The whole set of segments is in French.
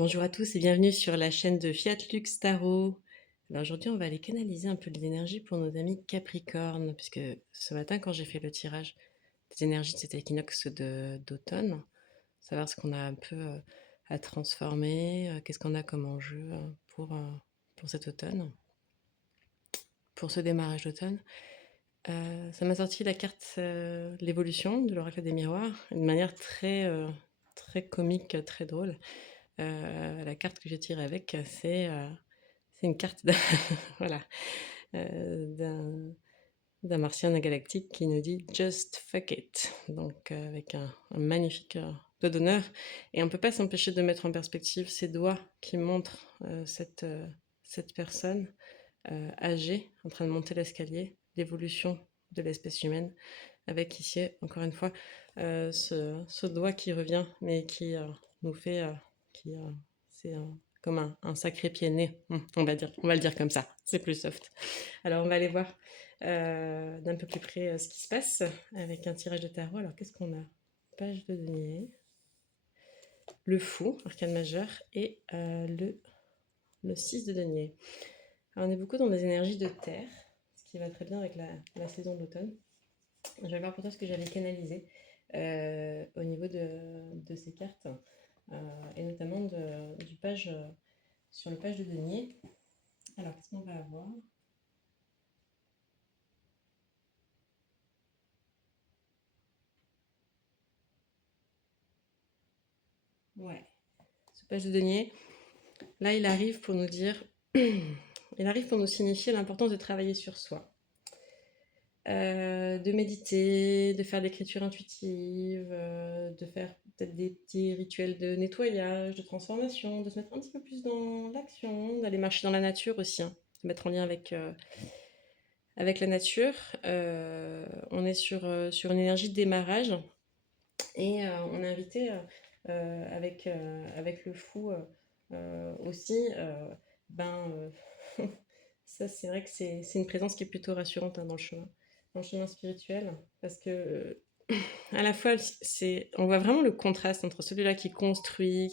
Bonjour à tous et bienvenue sur la chaîne de Fiat Lux Tarot. Alors aujourd'hui, on va aller canaliser un peu les énergies pour nos amis Capricorne, puisque ce matin, quand j'ai fait le tirage des énergies de cet équinoxe d'automne, savoir ce qu'on a un peu à transformer, qu'est-ce qu'on a comme enjeu pour cet automne, pour ce démarrage d'automne. Ça m'a sorti la carte l'évolution de l'oracle des miroirs, d'une manière très comique, très drôle. La carte que j'ai tirée avec, c'est une carte voilà, d'un martien galactique qui nous dit Just fuck it. Donc, avec un magnifique doigt d'honneur. Et on ne peut pas s'empêcher de mettre en perspective ces doigts qui montrent cette personne âgée en train de monter l'escalier, l'évolution de l'espèce humaine, avec ici, encore une fois, ce doigt qui revient, mais qui nous fait. Qui, c'est comme un sacré pied né, on va le dire comme ça, c'est plus soft. Alors, on va aller voir d'un peu plus près ce qui se passe avec un tirage de tarot. Alors, qu'est-ce qu'on a? Page de denier, le fou, arcane majeur, et le 6 de denier. Alors, on est beaucoup dans des énergies de terre, ce qui va très bien avec la saison d'automne. Je vais voir pour toi ce que j'allais canaliser au niveau de ces cartes, et notamment sur le page de denier. Alors, qu'est-ce qu'on va avoir? Ouais, ce page de denier, là, il arrive pour nous dire, il arrive pour nous signifier l'importance de travailler sur soi, de méditer, de faire de l'écriture intuitive, de faire peut-être des petits rituels de nettoyage, de transformation, de se mettre un petit peu plus dans l'action, d'aller marcher dans la nature aussi, hein, se mettre en lien avec la nature. On est sur une énergie de démarrage et on est invité avec le fou aussi. Ben, ça, c'est vrai que c'est une présence qui est plutôt rassurante, hein, dans le chemin spirituel, parce que à la fois, on voit vraiment le contraste entre celui-là qui construit,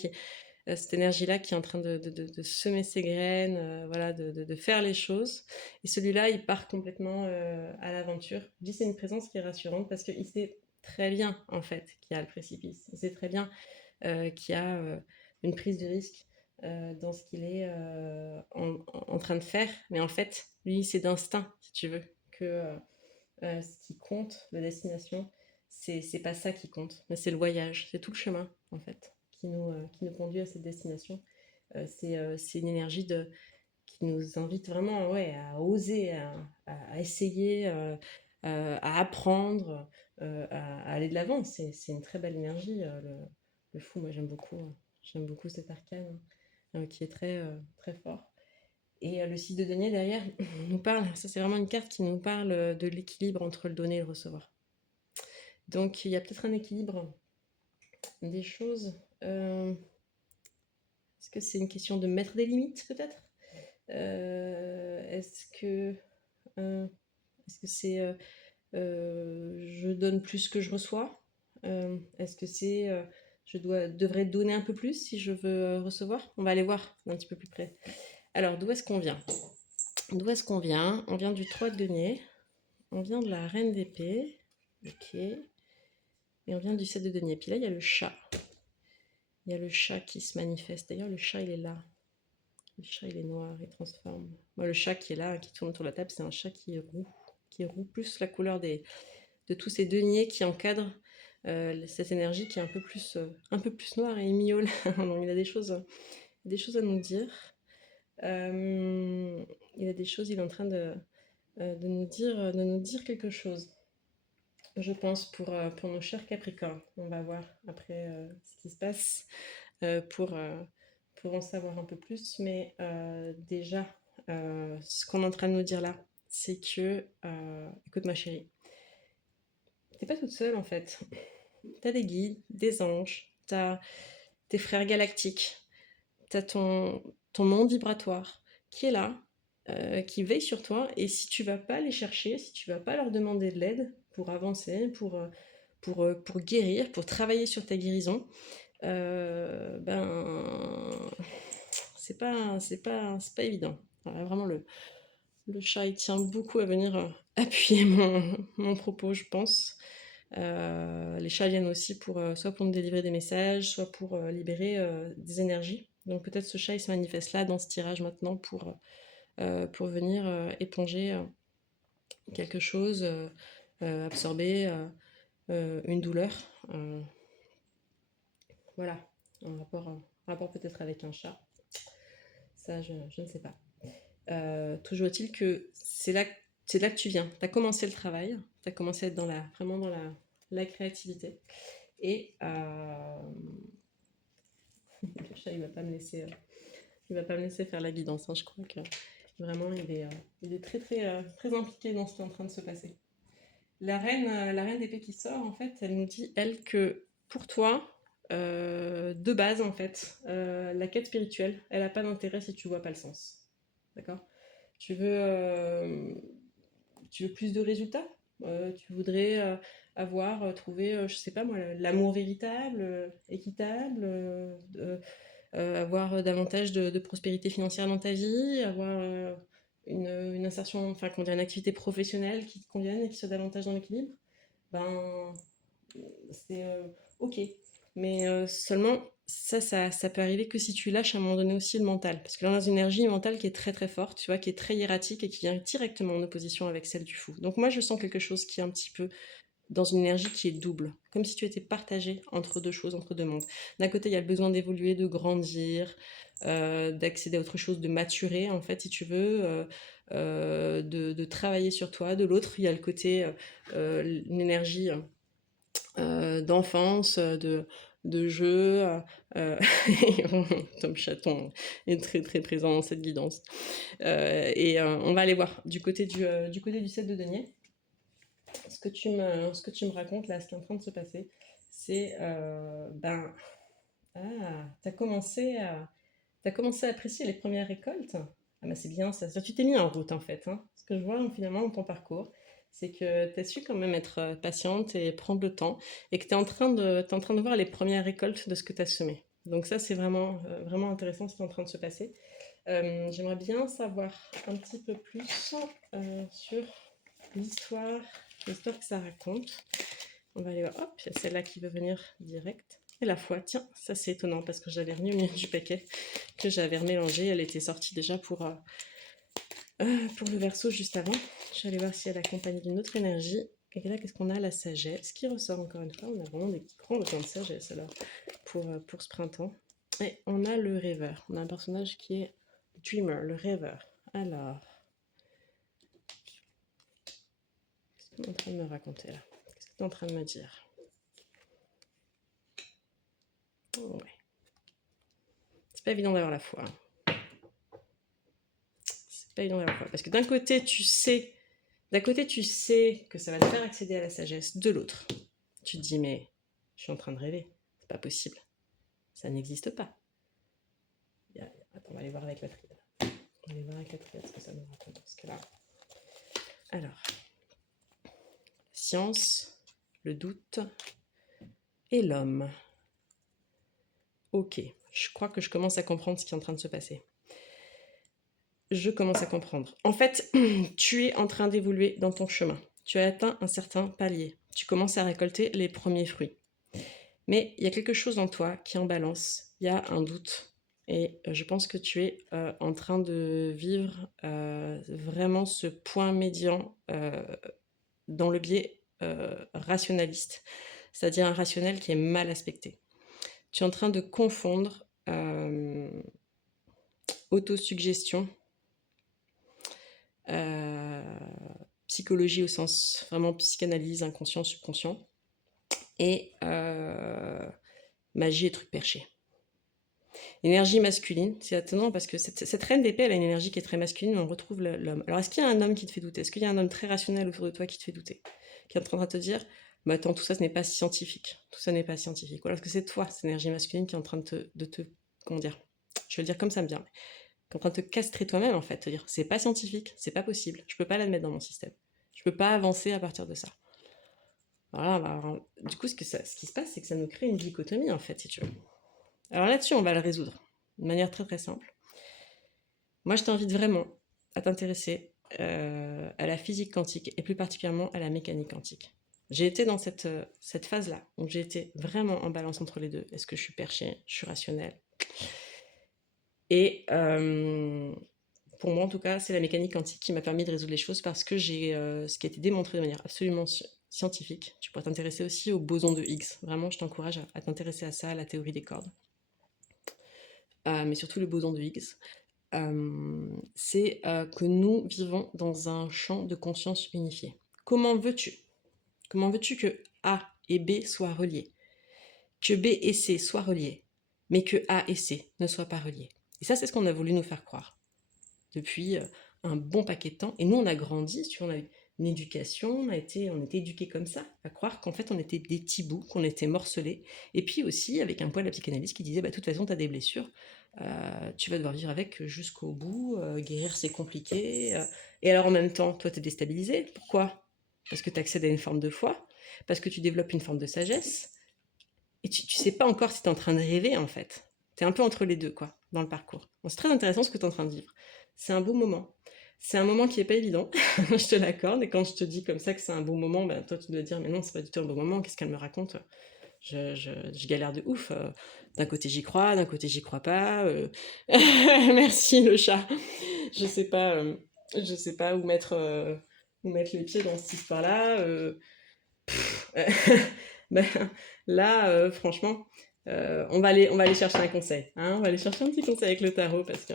cette énergie-là qui est en train de semer ses graines, voilà, de faire les choses. Et celui-là, il part complètement à l'aventure. Je dis c'est une présence qui est rassurante parce qu'il sait très bien, en fait, qu'il y a le précipice. Il sait très bien qu'il y a une prise de risque dans ce qu'il est en train de faire. Mais en fait, lui, c'est d'instinct, si tu veux, que ce qui compte, la destination, c'est pas ça qui compte, mais c'est le voyage, c'est tout le chemin, en fait, qui nous conduit à cette destination. C'est une énergie qui nous invite vraiment, ouais, à oser, à essayer, à apprendre, à aller de l'avant. C'est une très belle énergie, le fou. Moi, j'aime beaucoup cet arcane, qui est très fort. Et le 6 de denier derrière nous parle, ça c'est vraiment une carte qui nous parle de l'équilibre entre le donner et le recevoir. Donc il y a peut-être un équilibre des choses. Est-ce que c'est une question de mettre des limites peut-être? Euh, est-ce que c'est je donne plus que je reçois? Est-ce que c'est je devrais donner un peu plus si je veux recevoir? On va aller voir un petit peu plus près. Alors, d'où est-ce qu'on vient? D'où est-ce qu'on vient? On vient du 3 de denier, on vient de la reine d'épée, ok, et on vient du 7 de denier. Puis là, il y a le chat. Il y a le chat qui se manifeste. D'ailleurs, le chat, il est là. Le chat, il est noir, il transforme. Moi, le chat qui est là, qui tourne autour de la table, c'est un chat qui est roux, plus la couleur de tous ces deniers qui encadrent cette énergie qui est un peu plus noire et miaule. Donc, il a des choses à nous dire. Il a des choses, il est en train de nous dire quelque chose. Je pense pour nos chers Capricornes. On va voir après ce qui se passe pour en savoir un peu plus. Mais déjà, ce qu'on est en train de nous dire là, c'est que, écoute ma chérie, t'es pas toute seule en fait. T'as des guides, des anges, t'as tes frères galactiques, t'as ton monde vibratoire qui est là, qui veille sur toi. Et si tu vas pas les chercher, si tu vas pas leur demander de l'aide pour avancer, pour guérir, pour travailler sur ta guérison, ben c'est pas évident. Voilà, vraiment, le chat, il tient beaucoup à venir appuyer mon propos, je pense. Les chats viennent aussi soit pour nous délivrer des messages, soit pour libérer des énergies. Donc peut-être ce chat, il se manifeste là, dans ce tirage maintenant, pour venir éponger quelque chose, absorber une douleur. Voilà, un rapport peut-être avec un chat. Ça, je ne sais pas. Toujours est-il que c'est là que tu viens. Tu as commencé le travail, tu as commencé à être vraiment dans la créativité. Et le chat, il va pas me laisser faire la guidance, hein. Je crois que vraiment, il est très, très, très impliqué dans ce qui est en train de se passer. La reine d'épée qui sort, en fait, elle nous dit, elle, que pour toi, de base, en fait, la quête spirituelle, elle n'a pas d'intérêt si tu vois pas le sens. D'accord? Tu veux, euh, tu veux plus de résultats? Tu voudrais trouver, je sais pas moi, l'amour véritable, équitable, avoir davantage de prospérité financière dans ta vie, avoir une insertion, enfin, comment dire, une activité professionnelle qui te convienne et qui soit davantage dans l'équilibre, ben, c'est ok. Mais seulement, ça peut arriver que si tu lâches à un moment donné aussi le mental. Parce que là, on a une énergie mentale qui est très très forte, tu vois, qui est très hiératique et qui vient directement en opposition avec celle du fou. Donc moi, je sens quelque chose qui est un petit peu dans une énergie qui est double, comme si tu étais partagé entre deux choses, entre deux mondes. D'un côté, il y a le besoin d'évoluer, de grandir, d'accéder à autre chose, de maturer, en fait, si tu veux, de travailler sur toi. De l'autre, il y a le côté, une énergie d'enfance, de jeu. Euh, Tom Chaton est très très présent dans cette guidance. Et on va aller voir du côté du 7 de denier. Ce que tu me racontes là, ce qui est en train de se passer, c'est t'as commencé à apprécier les premières récoltes. Ah bah c'est bien ça. Tu t'es mis en route en fait, hein. Ce que je vois finalement dans ton parcours, c'est que tu as su quand même être patiente et prendre le temps et que t'es en train de voir les premières récoltes de ce que tu as semé. Donc ça c'est vraiment, vraiment intéressant ce qui est en train de se passer. J'aimerais bien savoir un petit peu plus sur l'histoire, l'histoire que ça raconte. On va aller voir. Hop, il y a celle-là qui veut venir direct. Et la foi, tiens, ça c'est étonnant parce que je l'avais remis au milieu du paquet, que j'avais remélangé. Elle était sortie déjà pour le verso juste avant. Je vais aller voir si elle est accompagnée d'une autre énergie. Et là, qu'est-ce qu'on a? La sagesse qui ressort encore une fois. On a vraiment des grands besoins de sagesse alors pour ce printemps. Et on a le rêveur. On a un personnage qui est Dreamer, le rêveur. Alors, qu'est-ce que tu es en train de me raconter là? Qu'est-ce que tu es en train de me dire? Ouais. C'est pas évident d'avoir la foi. C'est pas évident d'avoir la foi. Parce que d'un côté, tu sais que ça va te faire accéder à la sagesse. De l'autre, tu te dis, mais je suis en train de rêver. C'est pas possible. Ça n'existe pas. Attends, on va aller voir avec la triade. On va aller voir avec la triade ce que ça nous raconte. Parce que là. Alors, science, le doute et l'homme. Ok, je crois que je commence à comprendre ce qui est en train de se passer. Je commence à comprendre. En fait, tu es en train d'évoluer dans ton chemin. Tu as atteint un certain palier. Tu commences à récolter les premiers fruits. Mais il y a quelque chose en toi qui est en balance. Il y a un doute. Et je pense que tu es en train de vivre vraiment ce point médian dans le biais rationaliste, c'est-à-dire un rationnel qui est mal aspecté. Tu es en train de confondre autosuggestion, euh, psychologie au sens vraiment psychanalyse, inconscient, subconscient, et magie et trucs perchés. Énergie masculine, c'est étonnant parce que cette reine d'épée, elle a une énergie qui est très masculine, mais on retrouve l'homme. Alors est-ce qu'il y a un homme qui te fait douter? Est-ce qu'il y a un homme très rationnel autour de toi qui te fait douter? Qui est en train de te dire, mais attends, tout ça ce n'est pas scientifique. Tout ça n'est pas scientifique. Ou alors est-ce que c'est toi, cette énergie masculine, qui est en train de te comment dire? Je vais le dire comme ça me vient. Qui est en train de te castrer toi-même, en fait. Te dire, c'est pas scientifique, c'est pas possible. Je peux pas l'admettre dans mon système. Je peux pas avancer à partir de ça. Alors, du coup, ce qui se passe, c'est que ça nous crée une dichotomie, en fait, si tu veux. Alors là-dessus, on va le résoudre de manière très très simple. Moi, je t'invite vraiment à t'intéresser à la physique quantique et plus particulièrement à la mécanique quantique. J'ai été dans cette phase-là, où j'ai été vraiment en balance entre les deux. Est-ce que je suis perché? Je suis rationnelle? Et pour moi, en tout cas, c'est la mécanique quantique qui m'a permis de résoudre les choses parce que j'ai ce qui a été démontré de manière absolument scientifique. Tu pourrais t'intéresser aussi au boson de Higgs. Vraiment, je t'encourage à t'intéresser à ça, à la théorie des cordes. Mais surtout le boson de Higgs. C'est que nous vivons dans un champ de conscience unifié. Comment veux-tu que A et B soient reliés? Que B et C soient reliés, mais que A et C ne soient pas reliés. Et ça, c'est ce qu'on a voulu nous faire croire depuis un bon paquet de temps. Et nous, on a grandi, on a eu une éducation, on était éduqués comme ça, à croire qu'en fait, on était des petits bouts, qu'on était morcelés. Et puis aussi, avec un poil de la psychanalyse qui disait, bah, de toute façon, tu as des blessures, tu vas devoir vivre avec jusqu'au bout, guérir, c'est compliqué. Et alors, en même temps, toi, tu es déstabilisé. Pourquoi? Parce que tu accèdes à une forme de foi, parce que tu développes une forme de sagesse, et tu sais pas encore si tu es en train de rêver, en fait. Tu es un peu entre les deux, quoi, dans le parcours. Bon, c'est très intéressant ce que tu es en train de vivre. C'est un beau moment. C'est un moment qui est pas évident, je te l'accorde, et quand je te dis comme ça que c'est un beau moment, ben, toi tu dois te dire, mais non, c'est pas du tout un beau moment, qu'est-ce qu'elle me raconte? Je galère de ouf. D'un côté j'y crois, d'un côté j'y crois pas. Merci le chat. Je sais pas, je sais pas où mettre les pieds dans cette histoire-là. Ben, là, franchement, on va aller chercher un conseil. Hein, on va aller chercher un petit conseil avec le tarot parce que.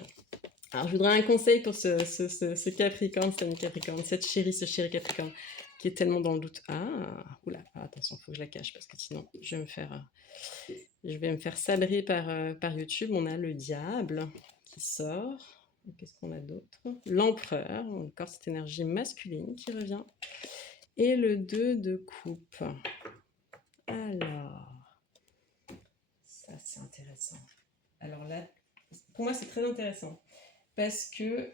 Alors, je voudrais un conseil pour ce Capricorne, cette amie Capricorne, cette chérie, ce chéri Capricorne, qui est tellement dans le doute. Ah, oula, attention, faut que je la cache parce que sinon, je vais me faire sabrer par YouTube. On a le diable qui sort. Qu'est-ce qu'on a d'autre? L'empereur, encore cette énergie masculine qui revient. Et le 2 de coupe. Alors, ça c'est intéressant. Alors là, pour moi c'est très intéressant parce que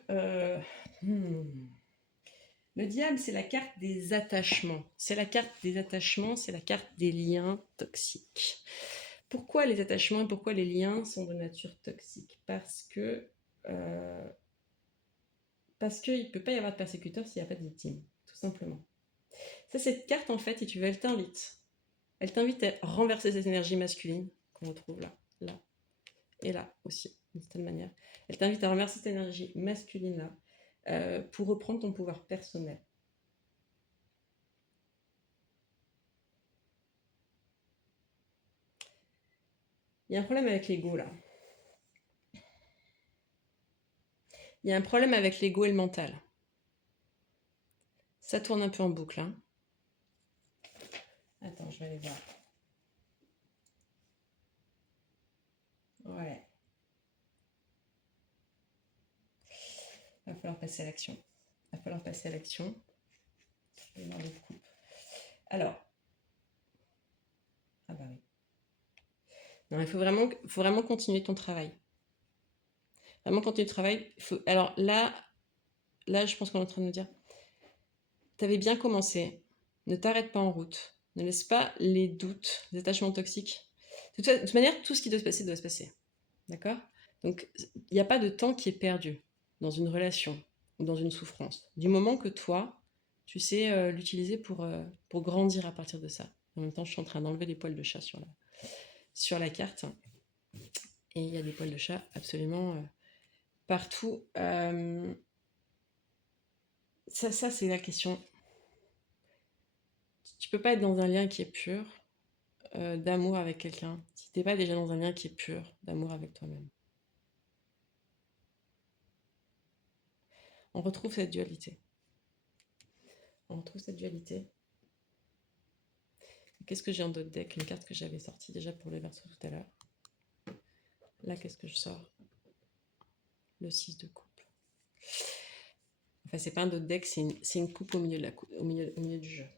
le diable c'est la carte des attachements. C'est la carte des attachements, c'est la carte des liens toxiques. Pourquoi les attachements et pourquoi les liens sont de nature toxique? Parce qu'il ne peut pas y avoir de persécuteur s'il n'y a pas de victime, tout simplement. Ça, cette carte, en fait, si tu veux, elle t'invite. Elle t'invite à renverser cette énergie masculine qu'on retrouve là, là et là aussi, d'une certaine manière. Elle t'invite à renverser cette énergie masculine là pour reprendre ton pouvoir personnel. Il y a un problème avec l'ego là. Il y a un problème avec l'ego et le mental. Ça tourne un peu en boucle. Hein. Attends, je vais aller voir. Ouais. Il va falloir passer à l'action. Il va falloir passer à l'action. Je vais voir les coupes. Alors. Ah bah oui. Non, il faut vraiment continuer ton travail. Vraiment continuer le travail. Alors là, je pense qu'on est en train de nous dire, t'avais bien commencé, ne t'arrête pas en route, ne laisse pas les doutes, les attachements toxiques. De toute manière, tout ce qui doit se passer. D'accord? Donc, il n'y a pas de temps qui est perdu dans une relation ou dans une souffrance. Du moment que toi, tu sais l'utiliser pour grandir à partir de ça. En même temps, je suis en train d'enlever les poils de chat sur la carte. Et il y a des poils de chat absolument partout. Ça c'est la question. Tu peux pas être dans un lien qui est pur d'amour avec quelqu'un si t'es pas déjà dans un lien qui est pur d'amour avec toi-même. On retrouve cette dualité. On retrouve cette dualité. Qu'est-ce que j'ai en d'autres deck? Une carte que j'avais sortie déjà pour le verso tout à l'heure. Là, qu'est-ce que je sors? Le 6 de coupe. Enfin, c'est pas un d'autre deck, c'est une coupe au milieu, au milieu du jeu.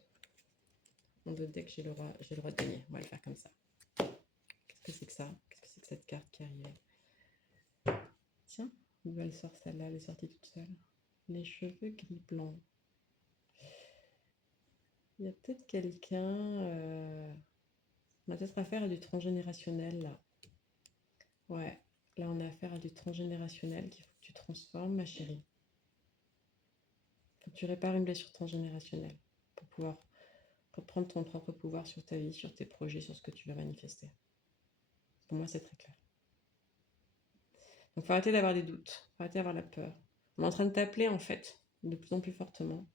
En d'autres deck, j'ai le droit de gagner. On va le faire comme ça. Qu'est-ce que c'est que ça? Qu'est-ce que c'est que cette carte qui arrivait? Tiens, où elle sort celle-là? Elle est sortie toute seule. Les cheveux gris blancs. Il y a peut-être quelqu'un. On a peut-être affaire à du transgénérationnel là. Ouais. Là, on a affaire à du transgénérationnel qu'il faut que tu transformes, ma chérie. Il faut que tu répares une blessure transgénérationnelle pour pouvoir reprendre ton propre pouvoir sur ta vie, sur tes projets, sur ce que tu veux manifester. Pour moi, c'est très clair. Donc, il faut arrêter d'avoir des doutes, il faut arrêter d'avoir la peur. On est en train de t'appeler, en fait, de plus en plus fortement.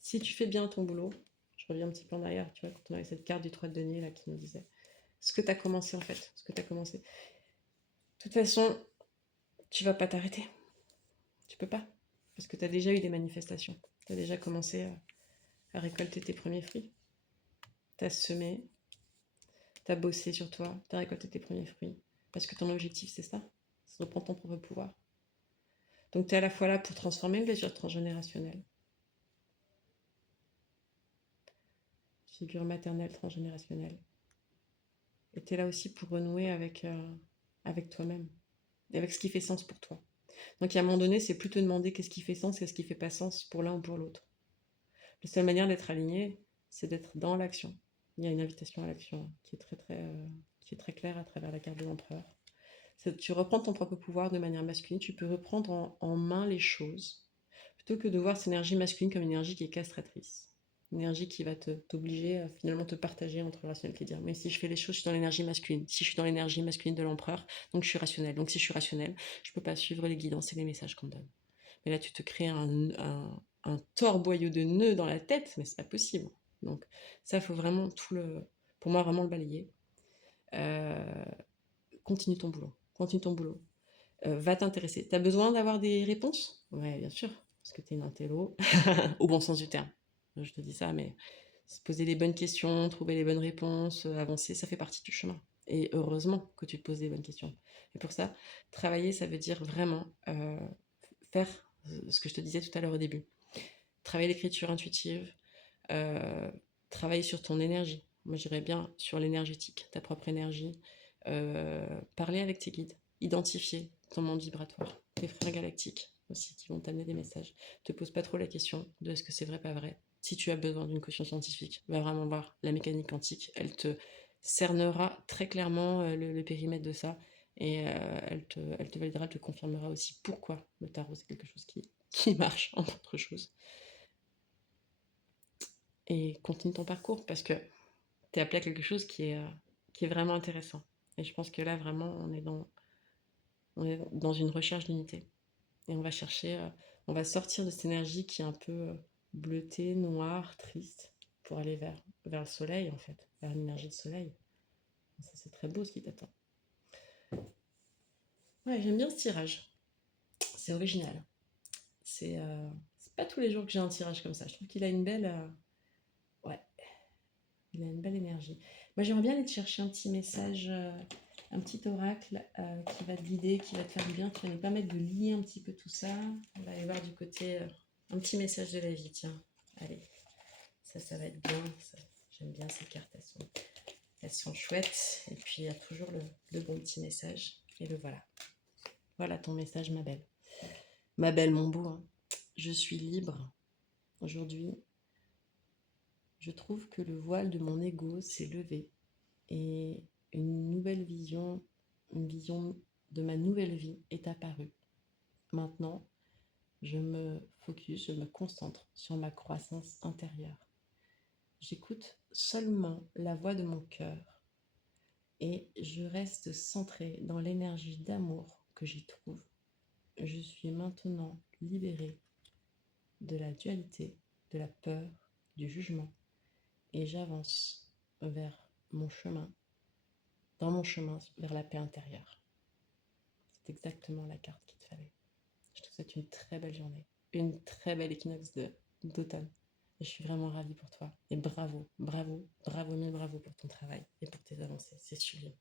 Si tu fais bien ton boulot, je reviens un petit peu en arrière, tu vois, quand on avait cette carte du 3 de denier là qui nous disait ce que tu as commencé en fait, ce que tu as commencé. De toute façon, tu vas pas t'arrêter. Tu peux pas. Parce que tu as déjà eu des manifestations. Tu as déjà commencé à récolter tes premiers fruits. Tu as semé, tu as bossé sur toi, tu as récolté tes premiers fruits. Parce que ton objectif, c'est ça. C'est de reprendre ton propre pouvoir. Donc tu es à la fois là pour transformer une blessure transgénérationnelle. Figure maternelle transgénérationnelle. Et tu es là aussi pour renouer avec toi-même. Et avec ce qui fait sens pour toi. Donc à un moment donné, c'est plus te demander qu'est-ce qui fait sens, qu'est-ce qui fait pas sens pour l'un ou pour l'autre. La seule manière d'être aligné, c'est d'être dans l'action. Il y a une invitation à l'action qui est très claire à travers la carte de l'empereur. Tu reprends ton propre pouvoir de manière masculine, tu peux reprendre en main les choses, plutôt que de voir cette énergie masculine comme une énergie qui est castratrice. Une énergie qui va t'obliger à finalement te partager entre le rationnel et dire mais si je fais les choses, je suis dans l'énergie masculine. Si je suis dans l'énergie masculine de l'empereur, donc je suis rationnel. Donc si je suis rationnel, je ne peux pas suivre les guidances et les messages qu'on me donne. Mais là, tu te crées un torboyau de nœuds dans la tête, mais c'est pas possible. Donc ça, il faut vraiment pour moi, vraiment le balayer. Continue ton boulot. Continue ton boulot. Va t'intéresser. T'as besoin d'avoir des réponses? Ouais, bien sûr, parce que t'es une intello, au bon sens du terme. Je te dis ça, mais se poser les bonnes questions, trouver les bonnes réponses, avancer, ça fait partie du chemin. Et heureusement que tu te poses les bonnes questions. Et pour ça, travailler, ça veut dire vraiment faire ce que je te disais tout à l'heure au début. Travailler l'écriture intuitive, travailler sur ton énergie. Moi, j'irais bien sur l'énergétique, ta propre énergie. Parler avec tes guides, identifier ton monde vibratoire, tes frères galactiques aussi qui vont t'amener des messages. Te pose pas trop la question de est-ce que c'est vrai, pas vrai. Si tu as besoin d'une caution scientifique, va vraiment voir la mécanique quantique. Elle te cernera très clairement le périmètre de ça et elle te validera, elle te confirmera aussi pourquoi le tarot c'est quelque chose qui marche en autre chose. Et continue ton parcours parce que tu es appelé à quelque chose qui est vraiment intéressant. Et je pense que là, vraiment, on est dans une recherche d'unité. Et on va chercher, on va sortir de cette énergie qui est un peu bleutée, noire, triste, pour aller vers le soleil, en fait, vers l'énergie de soleil. Ça, c'est très beau ce qui t'attend. Ouais, j'aime bien ce tirage. C'est original. C'est pas tous les jours que j'ai un tirage comme ça. Je trouve qu'il a une belle. Ouais, il a une belle énergie. Moi, j'aimerais bien aller te chercher un petit message, un petit oracle qui va te guider, qui va te faire du bien, qui va nous permettre de lier un petit peu tout ça. On va aller voir du côté un petit message de la vie, tiens. Allez, ça va être bien. J'aime bien ces cartes, elles sont chouettes. Et puis, il y a toujours le bon petit message. Et le voilà. Voilà ton message, ma belle. Ma belle, mon beau. Hein. Je suis libre. Aujourd'hui, je trouve que le voile de mon ego s'est levé. Et une nouvelle vision, une vision de ma nouvelle vie est apparue. Maintenant, je me focus, je me concentre sur ma croissance intérieure. J'écoute seulement la voix de mon cœur et je reste centrée dans l'énergie d'amour que j'y trouve. Je suis maintenant libérée de la dualité, de la peur, du jugement et j'avance vers mon chemin, dans mon chemin vers la paix intérieure. C'est exactement la carte qu'il te fallait. Je te souhaite une très belle journée, une très belle équinoxe d'automne. Et je suis vraiment ravie pour toi. Et bravo, bravo, bravo, mille bravo pour ton travail et pour tes avancées. C'est sublime.